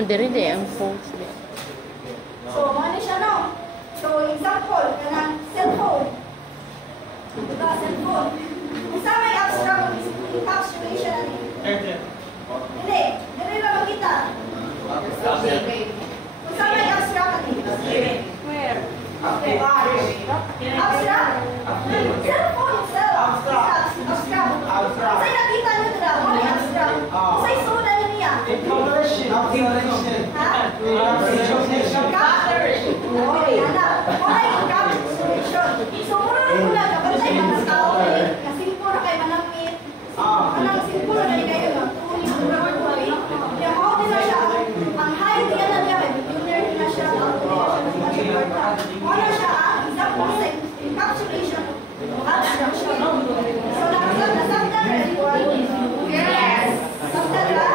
Diri ang post. So, ano siya, no? So, example, kanang cellphone. Diba, cellphone. Kung saan may abstract encapsulation ano? Hindi. Dili ba makita? Kung saan may abstract ano? Where? Abstract? Cellphone itself. Abstract. Kung saan nakita nyo nila, may abstract. Kung saan sunan nyo niya? Ha? Okay, anak. Wala yung encapsulation. So, muna rin mula, kapatay mga tao kasimpo na kayo manamit. Anong simpo na rin kayo ng tuloy, tuloy. Kaya mo din na siya, ang high niya na niya, may beginner na siya, mo na siya, example sa encapsulation, abstraction. So, nasabdan na rin po. Yes! Nasabdan na?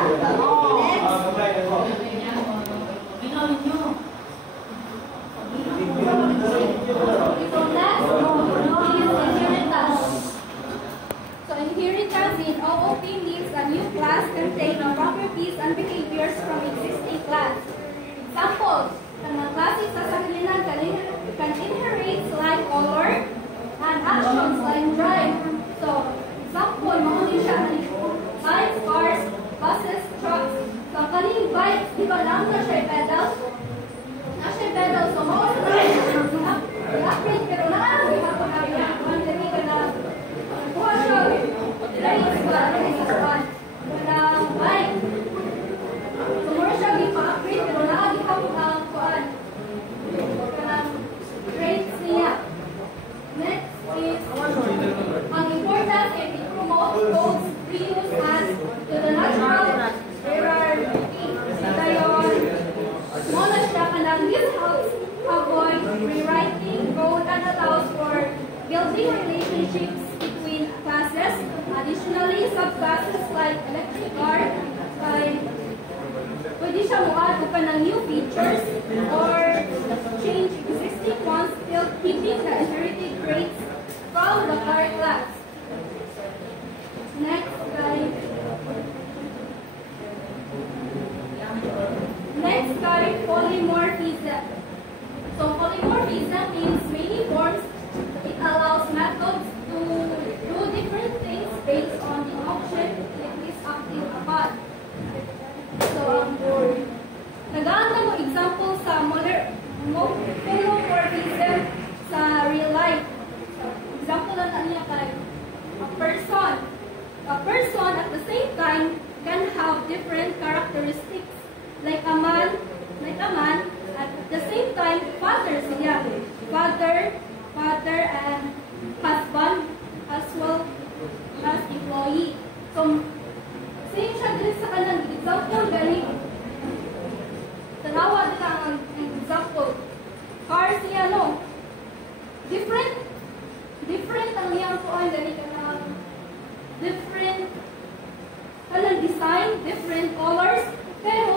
Next. So inheritance in OOP means a new class contains properties and behaviors from existing class. Examples, the classes sa saklinan can inherit like color and actions like drive. So, example, mahunin siya bikes, cars, buses, trucks. So, kaning bikes, di ba lang na siya pedal? Na siya pedal, so mahunin na i-upgrade, pero naalang di ba na i-upgrade ka na kuha siya, race ba, na bike. So, more siya i-upgrade, pero naalang di ba kuhaan, grades niya. Next is, ang importance is it promotes both reuse as to the natural hierarchy. Dayon, muna siya kanang this helps avoid rewriting code and allows for building relationships between classes. Additionally, subclasses like electric car, pwede siya mo-add pa ng new features or change existing ones still keeping the inherited traits from the car class. Next, guys. Next, guys, polymorphism. So, polymorphism means many forms. It allows methods to do different things based on the option it is acting upon. So, nag-aanda mo example sa polymorphism sa real life. So, example lang niya kay a person. A person at the same time can have different characteristics. Like a man, at the same time, father siya. Father and husband as well as employee. So, same siya din sa kanang example galing. Tanawa din ang example. Cars niya, no? Different ang niyang kuhan galing kanang different kanang design, different colors, pero